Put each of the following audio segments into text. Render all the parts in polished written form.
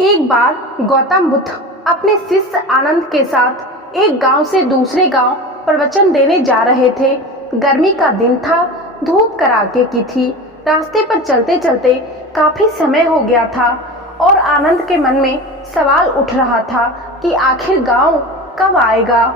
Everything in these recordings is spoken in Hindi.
एक बार गौतम बुद्ध अपने शिष्य आनंद के साथ एक गांव से दूसरे गांव प्रवचन देने जा रहे थे। गर्मी का दिन था, धूप कड़ाके की थी। रास्ते पर चलते चलते काफी समय हो गया था और आनंद के मन में सवाल उठ रहा था कि आखिर गांव कब आएगा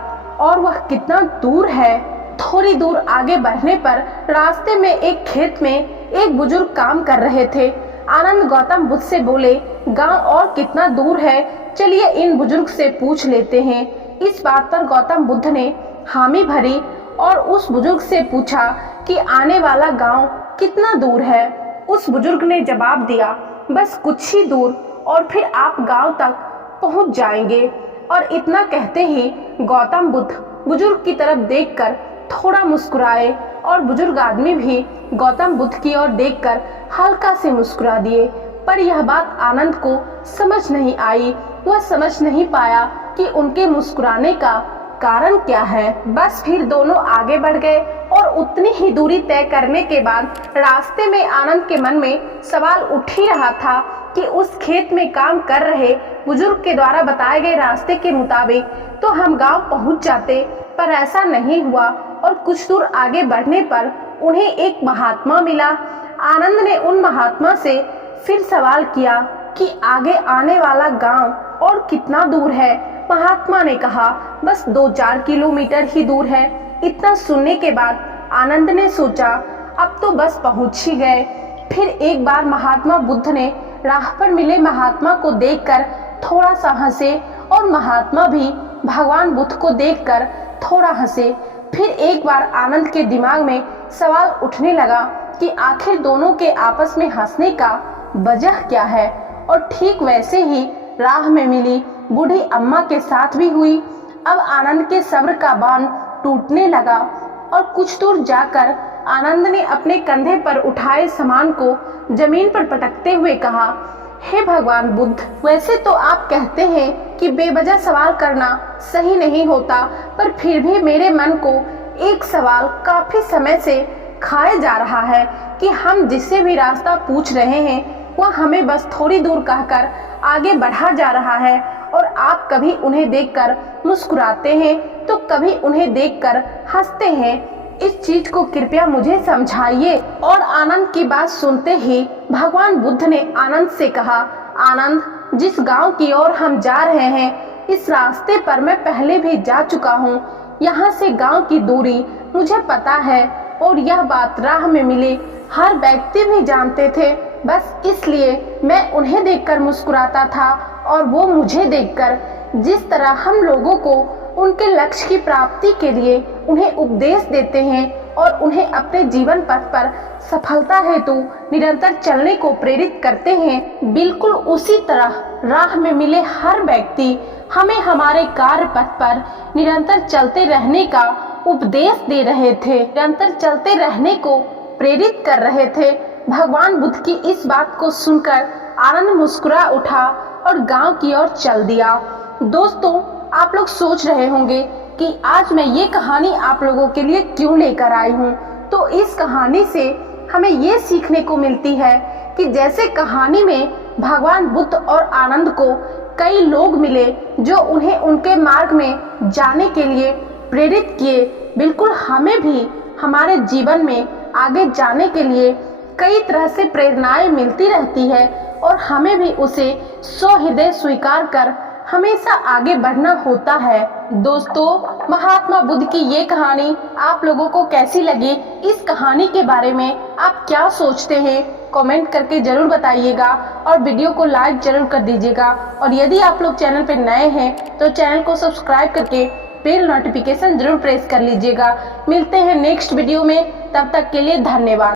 और वह कितना दूर है। थोड़ी दूर आगे बढ़ने पर रास्ते में एक खेत में एक बुजुर्ग काम कर रहे थे। आनंद गौतम बुद्ध से बोले, गांव और कितना दूर है, चलिए इन बुजुर्ग से पूछ लेते हैं। इस बात पर गौतम बुद्ध ने हामी भरी और उस बुजुर्ग से पूछा कि आने वाला गांव कितना दूर है। उस बुजुर्ग ने जवाब दिया, बस कुछ ही दूर और फिर आप गांव तक पहुंच जाएंगे। और इतना कहते ही गौतम बुद्ध बुजुर्ग की तरफ देखकर थोड़ा मुस्कुराए और बुजुर्ग आदमी भी गौतम बुद्ध की ओर देखकर हल्का से मुस्कुरा दिए। पर यह बात आनंद को समझ नहीं आई। वह समझ नहीं पाया कि उनके मुस्कुराने का कारण क्या है। बस फिर दोनों आगे बढ़ गए और उतनी ही दूरी तय करने के बाद रास्ते में आनंद के मन में सवाल उठ ही रहा था कि उस खेत में काम कर रहे बुजुर्ग के द्वारा बताए गए रास्ते के मुताबिक तो हम गांव पहुंच जाते, पर ऐसा नहीं हुआ। और कुछ दूर आगे बढ़ने पर उन्हें एक महात्मा मिला। आनंद ने उन महात्मा से फिर सवाल किया कि आगे आने वाला गांव और कितना दूर है। महात्मा ने कहा, बस 2-4 किलोमीटर ही दूर है। इतना सुनने के बाद आनंद ने सोचा, अब तो बस पहुंच ही गए। फिर एक बार महात्मा बुद्ध ने राह पर मिले महात्मा को देखकर थोड़ा सा हंसे और महात्मा भी भगवान बुद्ध को देखकर थोड़ा हंसे। फिर एक बार आनंद के दिमाग में सवाल उठने लगा कि आखिर दोनों के आपस में हंसने का वजह क्या है। और ठीक वैसे ही राह में मिली बूढ़ी अम्मा के साथ भी हुई। अब आनंद के सब्र का बांध टूटने लगा और कुछ दूर जाकर आनंद ने अपने कंधे पर उठाए सामान को जमीन पर पटकते हुए कहा, हे भगवान बुद्ध, वैसे तो आप कहते हैं कि बेवजह सवाल करना सही नहीं होता, पर फिर भी मेरे मन को एक सवाल काफी समय से खाए जा रहा है कि हम जिससे भी रास्ता पूछ रहे हैं वह हमें बस थोड़ी दूर कहकर आगे बढ़ा जा रहा है और आप कभी उन्हें देखकर मुस्कुराते हैं तो कभी उन्हें देखकर हंसते हैं। इस चीज को कृपया मुझे समझाइए। और आनंद की बात सुनते ही भगवान बुद्ध ने आनंद से कहा, आनंद, जिस गांव की ओर हम जा रहे हैं इस रास्ते पर मैं पहले भी जा चुका हूँ। यहाँ से गांव की दूरी मुझे पता है और यह बात राह में मिले हर व्यक्ति भी जानते थे। बस इसलिए मैं उन्हें देखकर मुस्कुराता था और वो मुझे देखकर। जिस तरह हम लोगों को उनके लक्ष्य की प्राप्ति के लिए उन्हें उपदेश देते हैं और उन्हें अपने जीवन पथ पर सफलता हेतु निरंतर चलने को प्रेरित करते हैं, बिल्कुल उसी तरह राह में मिले हर व्यक्ति हमें हमारे कार्य पथ पर निरंतर चलते रहने का उपदेश दे रहे थे, निरंतर चलते रहने को प्रेरित कर रहे थे। भगवान बुद्ध की इस बात को सुनकर आनंद मुस्कुरा उठा और गांव की ओर चल दिया। दोस्तों, आप लोग सोच रहे होंगे कि आज मैं ये कहानी आप लोगों के लिए क्यों लेकर आई हूँ। तो इस कहानी से हमें ये सीखने को मिलती है कि जैसे कहानी में भगवान बुद्ध और आनंद को कई लोग मिले जो उन्हें उनके मार्ग में जाने के लिए प्रेरित किए, बिल्कुल हमें भी हमारे जीवन में आगे जाने के लिए कई तरह से प्रेरणाएं मिलती रहती है और हमें भी उसे सहृदय स्वीकार कर हमेशा आगे बढ़ना होता है। दोस्तों, महात्मा बुद्ध की ये कहानी आप लोगों को कैसी लगी? इस कहानी के बारे में आप क्या सोचते हैं? कमेंट करके जरूर बताइएगा और वीडियो को लाइक जरूर कर दीजिएगा। और यदि आप लोग चैनल पर नए हैं तो चैनल को सब्सक्राइब करके बेल नोटिफिकेशन जरूर प्रेस कर लीजिएगा। मिलते हैं नेक्स्ट वीडियो में, तब तक के लिए धन्यवाद।